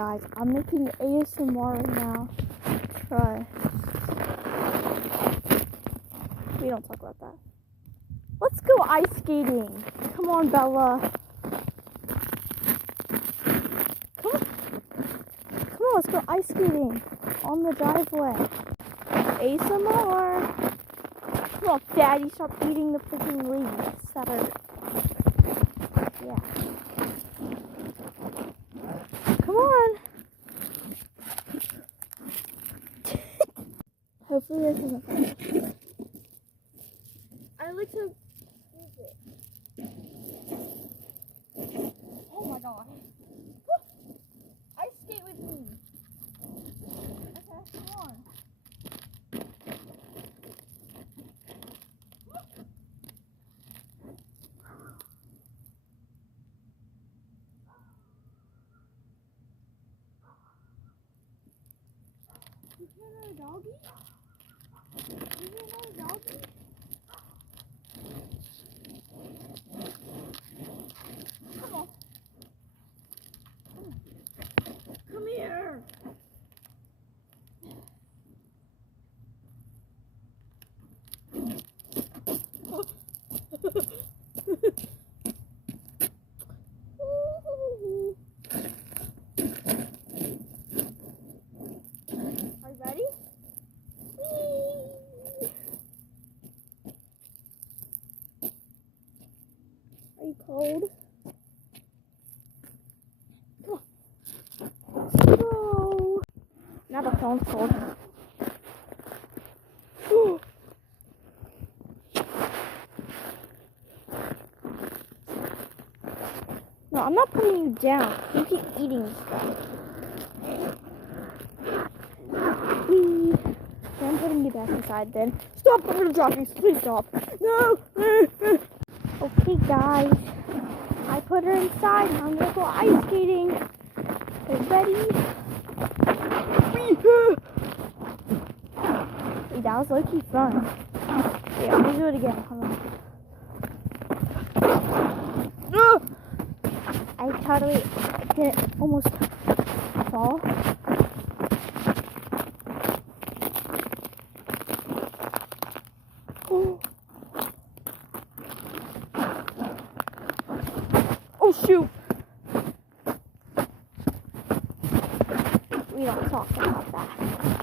guys, I'm making ASMR right now. Try. We don't talk about that. Let's go ice skating. Come on, Bella. Come on. Come on, let's go ice skating on the driveway. ASMR. Come on, Daddy, stop eating the freaking leaves that are... Yeah. Come on. Hopefully this isn't fun. I like to use it. Oh my gosh. Ice skate with me. Okay, come on. Is there another doggy? Is there another doggy? Come on. Come here. Are you ready? Are you cold? Come on. Go. Now the phone's cold. No, I'm not putting you down. You keep eating stuff. Whee. Okay, I'm putting you back inside then. Stop! I'm gonna drop you. Please stop. No! Okay, guys. I put her inside. Now I'm gonna go ice skating. Are you ready? Wait, that was low-key fun. Yeah, let me do it again. Hold on. I totally didn't almost fall. Oh shoot! We don't talk about that.